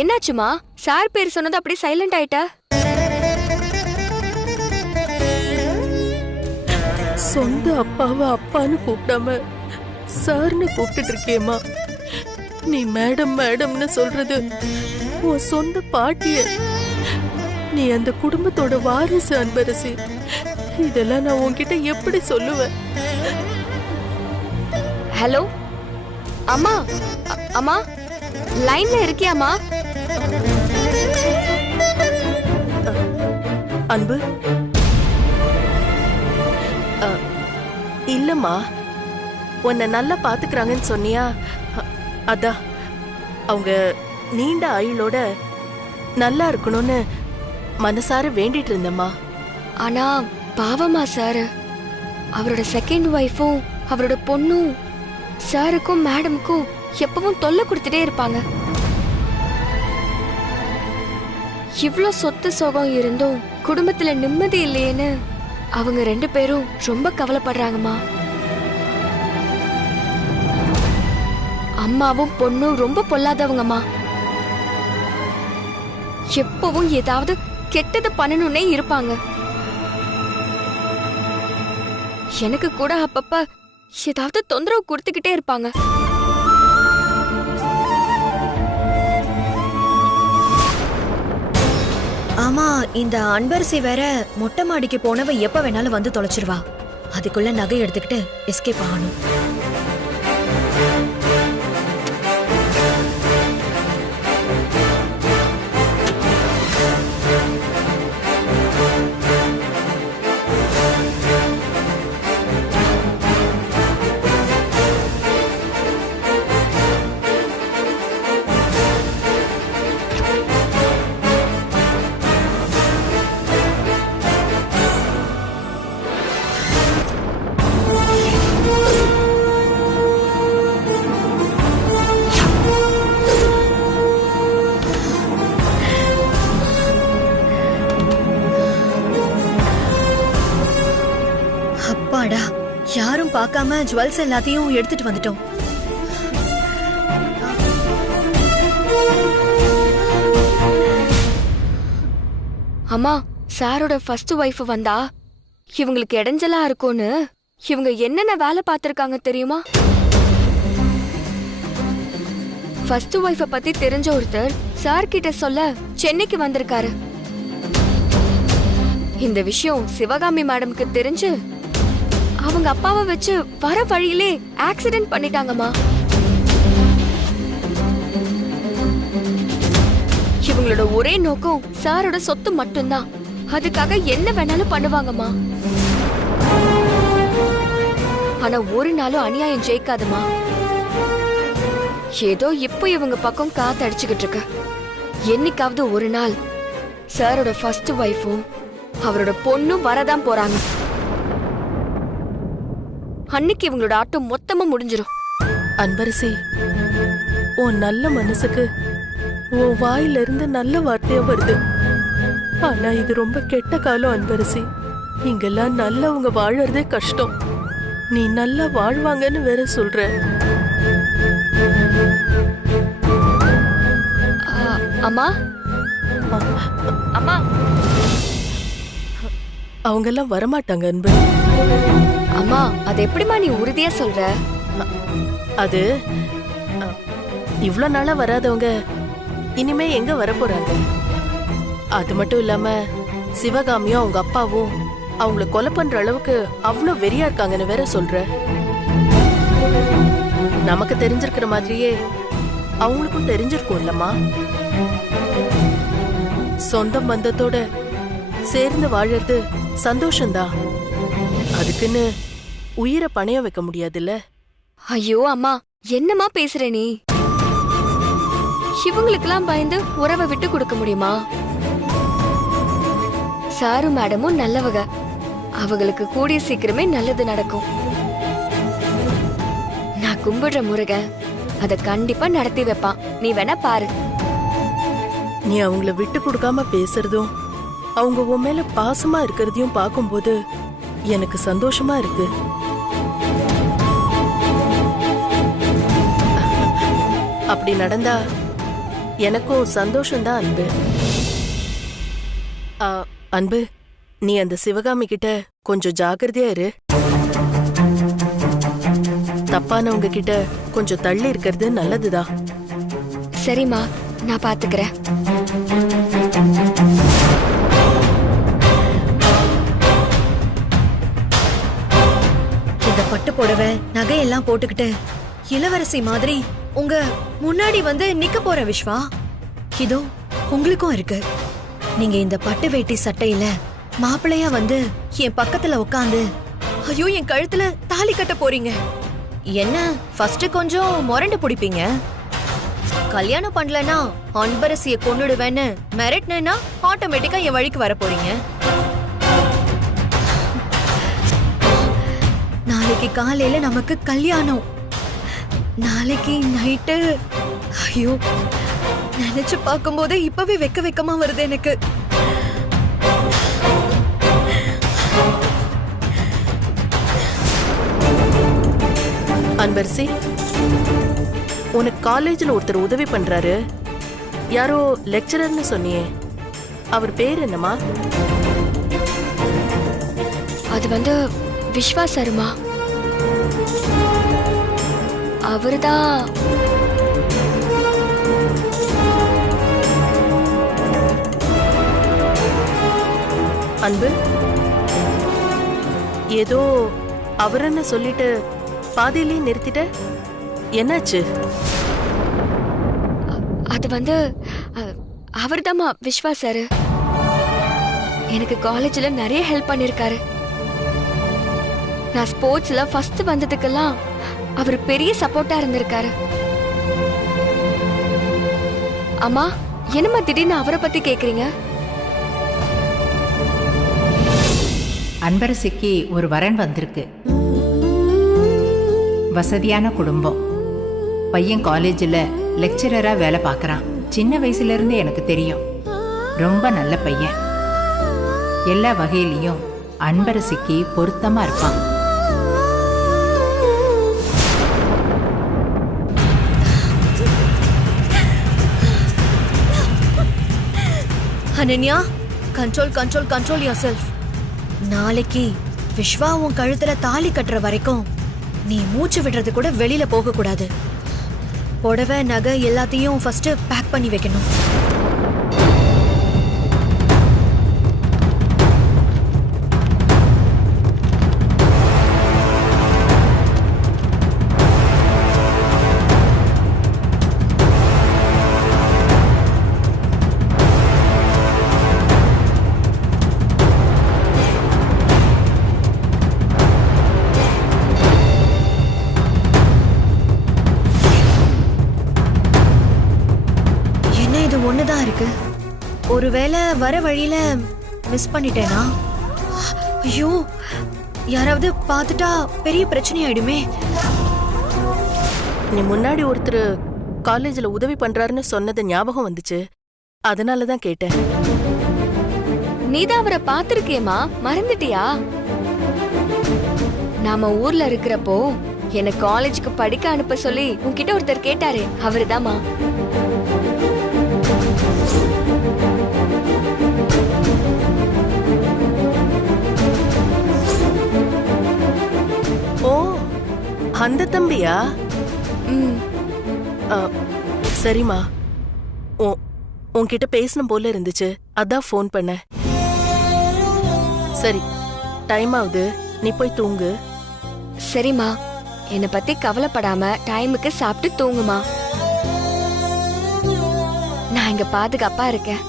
என்னாச்சுமா? சார் பேர் சொன்னது அப்படியே சைலண்ட் ஆயிட்ட? சொந்த அப்பாவை அப்பான்னு கூப்பிடாம சார்னு கூப்பிட்டு இருக்கேம்மா. நீ மேடம் மேடம்னு சொல்றது உன் சொந்த பாட்டிய. நீ அந்த குடும்பத்தோட வாரிசு அன்பரசி. இதெல்லாம் நான் உன்கிட்ட எப்படி சொல்லுவேன்? ஹலோ அம்மா, அம்மா லைன்ல இருக்கியாமா? அன்பு இல்லம்மா, உன்னை நல்லா பாத்துக்கிறாங்கன்னு சொன்னியா? அதான் அவங்க நீண்ட ஆயுளோட நல்லா இருக்கணும்னு மனசார வேண்டிட்டு இருந்தம்மா. ஆனா பாவமா சார், அவரோட செகண்ட் ஒய்ஃபும் அவரோட பொண்ணும் சாருக்கும் மேடமுக்கும் எப்பவும் தொல்லை கொடுத்துட்டே இருப்பாங்க. இவ்ளோ சொத்து சுகம் இருந்தும் குடும்பத்துல நிம்மதி இல்லையேன்னு அவங்க 2 பேரும் ரொம்ப கவலைப்படுறாங்கம்மா. அம்மாவும் பொண்ணும் ரொம்ப பொல்லாதவங்கம்மா. எப்பவும் ஏதாவது கெட்டது பண்ணணும்னே இருப்பாங்க. எனக்கு கூட அப்பப்ப ஏதாவது தொந்தரவு கொடுத்துக்கிட்டே இருப்பாங்க. ஆமா, இந்த அன்பரசி வேற மொட்டை மாடிக்கு போனவ எப்ப வேணாலும் வந்து தொலைச்சிருவா. அதுக்குள்ள நகை எடுத்துக்கிட்டு எஸ்கேப் ஆகணும். அப்பாடா, யாரும் பார்க்காம ஜுவல்ஸ் எல்லாத்தையும் எடுத்துட்டு வந்துட்டோம். அம்மா, சாரோட ஃபர்ஸ்ட் ஒய்ஃப் வந்தா இவங்களுக்கு இடைஞ்சலா இருக்கும்னு இவங்க என்னென்ன வேலை பார்த்திருக்காங்க தெரியுமா? ஃபர்ஸ்ட் ஒய்ஃப பத்தி தெரிஞ்ச ஒருத்தர் சார் கிட்ட சொல்ல சென்னைக்கு வந்திருக்காரு. இந்த விஷயம் சிவகாமி மேடம்க்கு தெரிஞ்சு அவங்க அப்பாவை வச்சு வர வழியிலே ஆக்சிடென்ட் பண்ணிட்டாங்கம்மா. இவங்களோட ஒரே நோக்கம் சாரோட சொத்து மட்டும்தான். அதுக்காக என்ன வேணாலும் பண்ணுவாங்கம்மா. ஆனா ஒரு நாளும் அநியாயம் ஜெயிக்காதுமா. ஏதோ இப்போ இவங்க பக்கம் காத்து அடிச்சுக்கிட்டு இருக்கு. என்னைக்காவது ஒரு நாள் சாரோட ஃபர்ஸ்ட் ஒய்ஃபும் அவரோட பொண்ணும் வரதான் போறாங்க. அன்னைக்கு இவங்களோட ஆட்டம் மொத்தமா முடிஞ்சிடும். அன்பரசி, உன் நல்ல மனசுக்கு உன் வாயில இருந்து நல்ல வார்த்தையா வருது. ஆனா இது ரொம்ப கெட்ட காலம் அன்பரசி. இங்கெல்லாம் நல்லவங்க வாழறதே கஷ்டம். நீ நல்லா வாழ்வாங்கன்னு வேற சொல்ற. அம்மா, அம்மா, அவங்க எல்லாம் வரமாட்டாங்க அன்பு. அம்மா, அது எப்படிமா நீ உறுதியா சொல்ற? அது இவ்ளோ நாளா வராதவங்க இனிமே எங்க வரப்போறாங்க? அது மட்டும் இல்லாம சிவகாமியும் அவங்க அப்பாவும் அவங்கள கொலை பண்ற அளவுக்கு அவ்வளோ வெறியா இருக்காங்கன்னு வேற சொல்ற. நமக்கு தெரிஞ்சிருக்கிற மாதிரியே அவங்களுக்கும் தெரிஞ்சிருக்கும் இல்லம்மா. சொந்த பந்தத்தோட சேர்ந்து வாழறது சந்தோஷம்தான். அதுக்குன்னு உயிரை பணைய வைக்க முடியாதுல்ல. ஐயோ அம்மா, என்னம்மா பேசுற நீ? இவங்களுக்கெல்லாம் பயந்து உறவை விட்டு கொடுக்க முடியுமா? சாரு மேடமும் நல்லவங்க. அவங்களுக்கு கூடிய சீக்கிரமே நல்லது நடக்கும். நான் கும்பிடுற முருகன் அத கண்டிப்பா நடத்தி வைப்பான். நீ வேணா பாரு. நீ அவங்கள விட்டு கொடுக்காம பேசுறதும் அவங்க உன் மேல பாசமா இருக்கிறதையும் பார்க்கும்போது எனக்கு சந்தோஷமா இருக்கு. அப்படி நடந்தா எனக்கும் சந்தோஷம்தான் அன்பு. அன்பு, நீ அந்த சிவகாமி கிட்ட கொஞ்சம் ஜாக்கிரதையா இரு. தப்பானவங்க கிட்ட கொஞ்சம் தள்ளி இருக்கிறது நல்லதுதான். சரிம்மா, நான் பாத்துக்கிறேன். இந்த பட்டு புடவை நகையெல்லாம் போட்டுக்கிட்டு இளவரசி மாதிரி உங்க முன்னாடி வந்து நிக்க போற விஸ்வா, இதோ உங்களுக்கும் இருக்கு. நீங்க இந்த பட்டு வேட்டி சட்டையில மாப்பிள்ளையா வந்து என் பக்கத்துல உட்காந்து ஐயோ என் கழுத்துல தாலி கட்ட போறீங்க. என்ன ஃபர்ஸ்ட் கொஞ்சம் முரண்டு பிடிப்பீங்க, கல்யாணம் பண்ணலனா அன்பரசிய கொன்னுடுவேன்னு மிரட்டினா ஆட்டோமேட்டிக்கா என் வழிக்கு வர போறீங்க. நாளைக்கு காலையில நமக்கு கல்யாணம். நாளைக்கு நைட்டு ஐயோ நினைச்சு பார்க்கும்போதே இப்பவே வெக்கமா வருது எனக்கு. அன்பரசி, உனக்கு காலேஜ்ல ஒருத்தர் உதவி பண்றாரு, யாரோ லெக்சரர்னு சொன்னியே, அவர் பேர் என்னமா? அது வந்து விஸ்வா சர்மா. அவர்தான். அன்பு, ஏதோ அவருன்னு சொல்லிட்டு பாதியிலே நிறுத்திட்ட, என்னாச்சு? அது வந்து அவர்தாம்மா விஸ்வா சார். எனக்கு காலேஜ்ல நிறைய ஹெல்ப் பண்ணிருக்காரு. நான் ஸ்போர்ட்ஸ்ல ஃபர்ஸ்ட் வந்ததுக்கெல்லாம் அவர் பெரிய சப்போர்ட்டா இருந்திருக்காரு. அம்மா, என்னம்மா திடீர்னு அவரை பத்தி கேக்குறீங்க? அன்பரசிக்கு ஒரு வரன் வந்திருக்கு. வசதியான குடும்பம். பையன் காலேஜில் லெக்சரராக வேலை பார்க்குறான். சின்ன வயசுலேருந்தே எனக்கு தெரியும். ரொம்ப நல்ல பையன். எல்லா வகையிலையும் அன்பரசிக்கு பொருத்தமாக இருப்பான். Ananya, control yourself. நாளைக்கு விஸ்வா உன் கழுத்துல தாலி கட்டுற வரைக்கும் நீ மூச்சு விடுறது கூட வெளியில போக கூடாது. புடவை நகை எல்லாத்தையும் ஃபர்ஸ்ட் பேக் பண்ணி வைக்கணும். ஒண்ணுதான் இருக்கு. ஒருவேளை வர வழியில மிஸ் பண்ணிட்டேனா? ஐயோ, யாராவது பார்த்துட்டா பெரிய பிரச்சனை ஆயிடுமே. நீ முன்னாடி ஒருத்தர் காலேஜ்ல உதவி பண்றாருன்னு சொன்னது ஞாபகம் வந்துச்சு, அதனாலதான் கேட்டேன். நீதான் அவரை பார்த்திருக்கேமா, மறந்துட்டியா? நாம ஊர்ல இருக்கிறப்போ என்ன காலேஜுக்கு படிக்க அனுப்ப சொல்லி உன்கிட்ட ஒருத்தர் கேட்டாரு, அவருதாமா. ஓ, அந்த தம்பியா? சரிம்மா, உன்கிட்ட பேசணும் போல இருந்துச்சு, அதான் ஃபோன் பண்ண. சரி, டைம் ஆகுது, நீ போய் தூங்கு. சரிம்மா, என்னை பத்தி கவலைப்படாம டைமுக்கு சாப்பிட்டு தூங்குமா. நான் இங்க பாதுகாப்பா இருக்கேன்.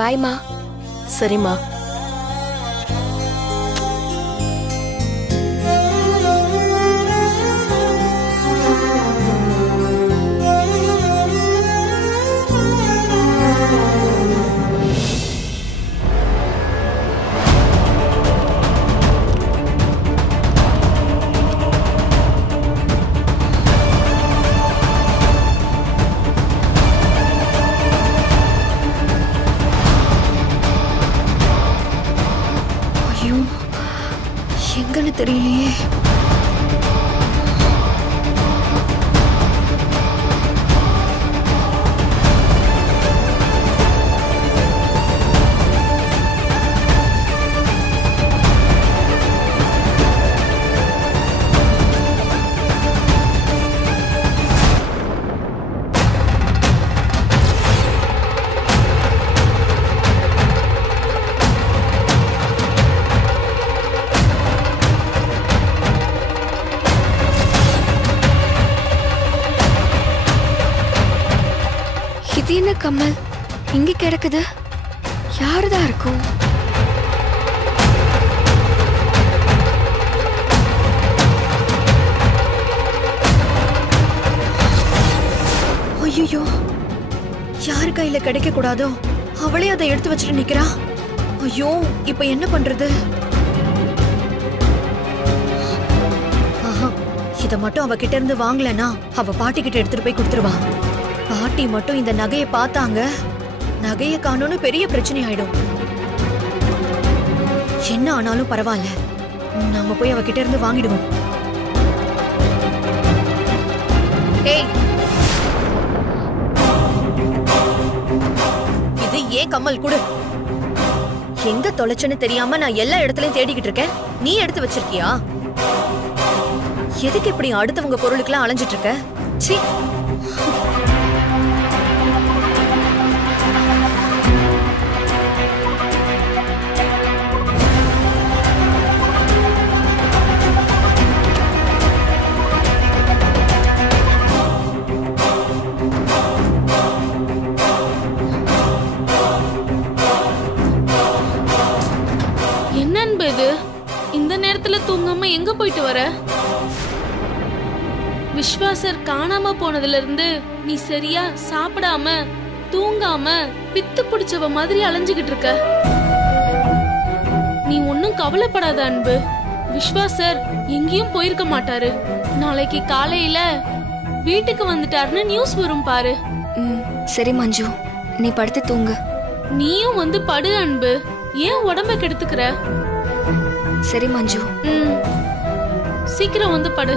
பாய்மா. சரிம்மா. எங்கன்னு தெரியலையே. இது என்ன கம்மல் இங்க கிடக்குது? யாருதான் இருக்கும்? ஐயோ, யாரு கையில கிடைக்க கூடாதோ அவளே அதை எடுத்து வச்சுட்டு நிக்கிறா. ஐயோ, இப்ப என்ன பண்றது? இத மட்டும் அவகிட்ட இருந்து வாங்கலனா அவ பாட்டி கிட்ட எடுத்துட்டு போய் கொடுத்துருவா. பாட்டி மட்டும் இந்த நகையை பார்த்தாங்க, நகையை காணோன்னு பெரிய பிரச்சனை ஆயிடும். என்ன ஆனாலும் பரவாயில்ல, நாம போய் அவகிட்ட இருந்து வாங்கிடுவோம். ஏய், இது ஏன் கம்மல் கொடு. எங்க தொலைச்சன்னு தெரியாம நான் எல்லா இடத்துலயும் தேடிக்கிட்டு இருக்கேன். நீ எடுத்து வச்சிருக்கியா? எதுக்கு இப்படி அடுத்தவங்க பொருளுக்கெல்லாம் அலைஞ்சிட்டு இருக்க? சீ. என்ன இது? இந்த நேரத்துல தூங்காம எங்க போயிட்டு வர? விஸ்வாசர் காணாம போனதுல இருந்து நீ சரியா சாப்பிடாம தூங்காம பித்து பிடிச்சவ மாதிரி அலைஞ்சுகிட்டு இருக்க. நீ ஒன்னும் கவலைப்படாத அன்பு. விஸ்வாசர் எங்கேயும் போயிருக்க மாட்டாரு. நாளைக்கு காலையில வீட்டுக்கு வந்துட்டாருன்னு நியூஸ் வரும் பாரு. சரி மஞ்சு, நீ படுத்து தூங்கு. நீயும் வந்து படு அன்பு. ஏன் உடம்ப கெடுத்துக்கிற? சரி மஞ்சு. சீக்கிரம் வந்து படு.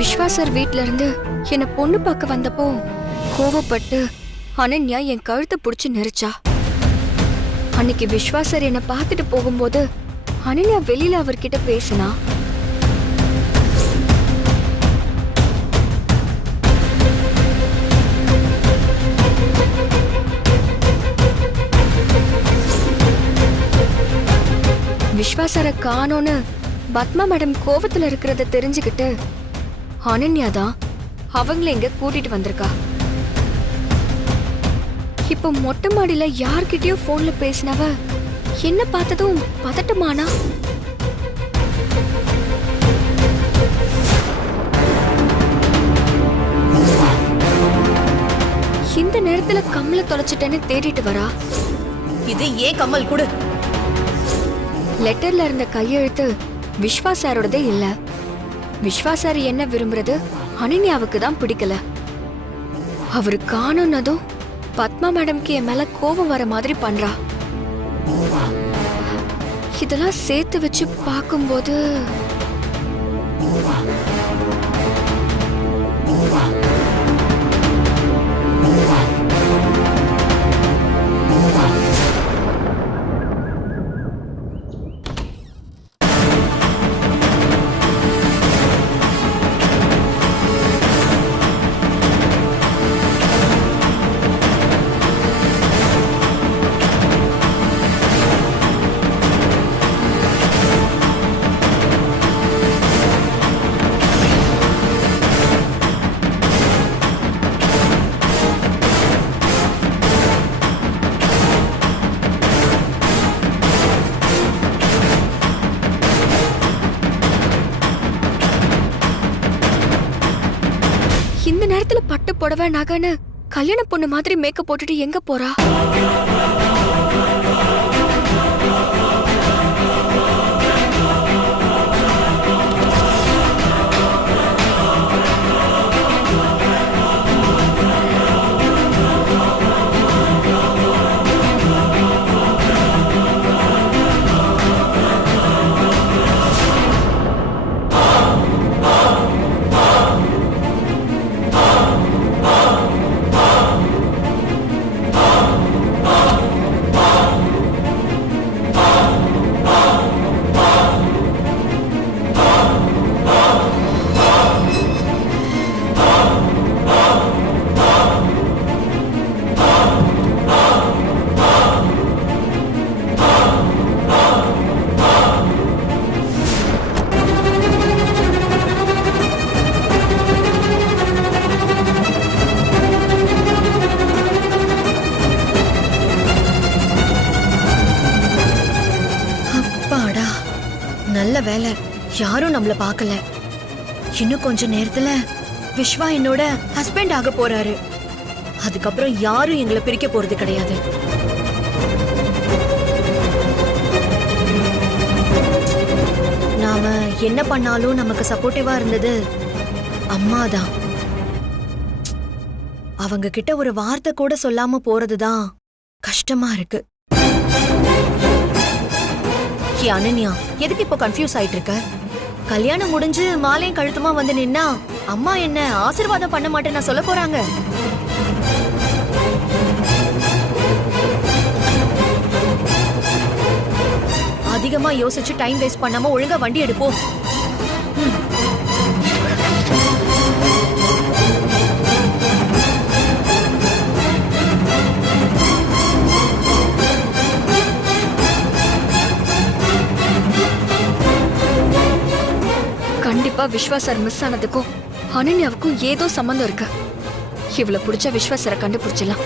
விஸ்வாசர் வீட்ல இருந்து என்ன பொண்ணு பார்க்க வந்தப்போ கோவப்பட்டு அனன்யா என் கழுத்தை புடிச்சு நெரிச்சா. அன்னைக்கு விஸ்வாசர் என்ன பார்த்துட்டு போகும்போது அனன்யா வெளியில அவர்கிட்ட பேசினா. விஸ்வாசர காணோன்னு பத்மா மேடம் கோவத்துல இருக்கிறத தெரிஞ்சுக்கிட்டு அனன்யா தான் அவங்கள இங்க கூட்டிட்டு வந்திருக்கா. இப்போ மொட்டை மாடியில யார்கிட்டயோ போன்ல பேசினவ என்ன பார்த்ததும் பதட்டமானா. இந்த நேரத்துல கம்மல தொலைச்சிட்டேன்னு தேடிட்டு வரா. இது ஏன் கம்மல் கொடு. லெட்டர்ல இருந்த கையெழுத்து விஸ்வாசாரோடதே இல்ல. விஸ்வாசார் என்ன விரும்புறது அனன்யாவுக்கு தான் பிடிக்கல. அவரு காணும்னதும் பத்மா மேடம்க்கு என் மேல கோபம் வர மாதிரி பண்றா. இதெல்லாம் சேர்த்து வச்சு பார்க்கும்போது இந்த நேரத்துல பட்டு புடவை நகைன்னு கல்யாண பொண்ணு மாதிரி மேக்கப் போட்டுட்டு எங்க போறா? வேலை யாரும் நம்மள பார்க்கல. இன்னும் கொஞ்ச நேரத்துல விஸ்வா என்னோட ஹஸ்பண்ட் ஆக போறாரு. அதுக்கப்புறம் யாரும் எங்களை பிரிக்க போறது கிடையாது. நாம என்ன பண்ணாலும் நமக்கு சப்போர்ட்டிவா இருந்தது அம்மாதான். அவங்க கிட்ட ஒரு வார்த்தை கூட சொல்லாம போறதுதான் கஷ்டமா இருக்கு. அனன்யா, எதுக்கு இப்போ கன்ஃபியூஸ் ஆயிட்டு இருக்க? கல்யாணம் முடிஞ்சு மாலையும் கழுத்துமா வந்து நின்னா அம்மா என்ன ஆசீர்வாதம் பண்ண மாட்டேன்னு நான் சொல்ல போறாங்க? அதிகமா யோசிச்சு டைம் வேஸ்ட் பண்ணாம ஒழுங்கா வண்டி எடுப்போம். கண்டிப்பா விஸ்வா சார் மிஸ் ஆனதுக்கும் அனன்யாவுக்கும் ஏதோ சம்பந்தம் இருக்கு. இவ்வளவு பிடிச்ச விஸ்வா சாரை கண்டுபிடிச்சிடலாம்.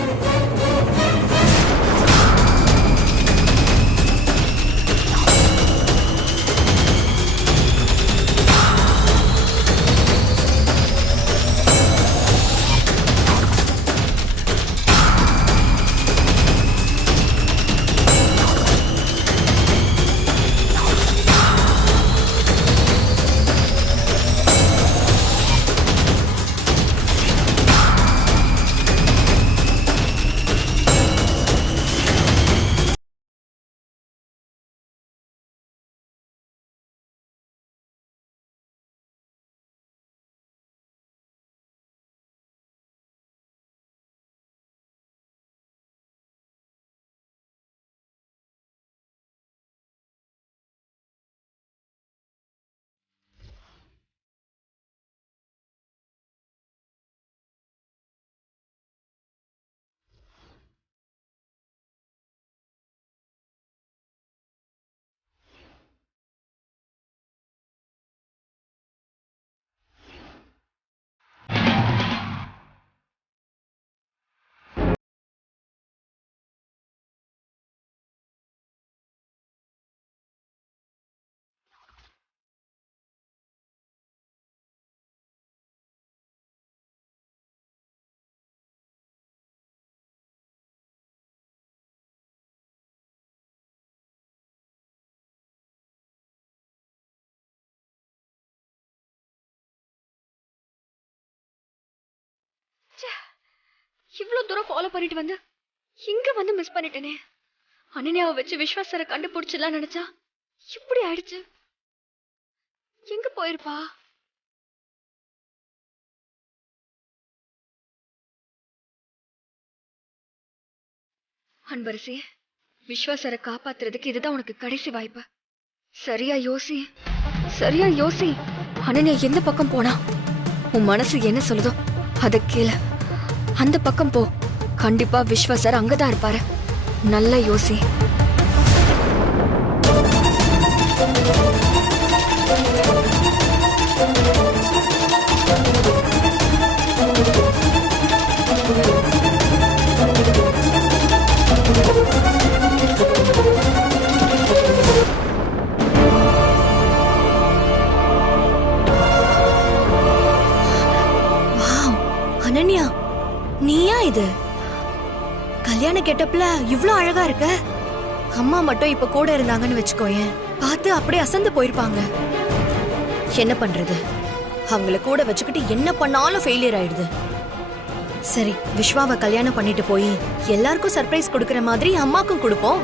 இவ்வளவு தூரம் ஃபாலோ பண்ணிட்டு வந்து இங்க வந்து மிஸ் பண்ணிட்டேனே. அனன்யாவை வச்சு விஸ்வா சாரை கண்டுபிடிச்சலாம் நினைச்சா இப்படி ஆயிடுச்சு. எங்க போயிருப்பா? அன்பரசி, விஸ்வா சாரை காப்பாத்துறதுக்கு இதுதான் உனக்கு கடைசி வாய்ப்பு. சரியா யோசி, சரியா யோசி. அனன்யா எந்த பக்கம் போனா? உன் மனசு என்ன சொல்லுதோ அதை கேளு. அந்த பக்கம் போ. கண்டிப்பா விஸ்வா சார் அங்கதான் இருப்பாரு. நல்ல யோசி. அனன்யா, நீயா இது? கல்யாண கெட்டப்ல இவ்ளோ அழகா இருக்க. அம்மா மட்டும் இப்ப கூட இருந்தாங்கன்னு வச்சுக்கோயேன், பார்த்து அப்படியே அசந்து போயிருப்பாங்க. என்ன பண்றது, அவங்கள கூட வச்சுக்கிட்டு என்ன பண்ணாலும் ஃபெயிலியர் ஆயிடுது. சரி, விஸ்வாவை கல்யாணம் பண்ணிட்டு போய் எல்லாருக்கும் சர்ப்ரைஸ் கொடுக்கற மாதிரி அம்மாக்கும் கொடுப்போம்.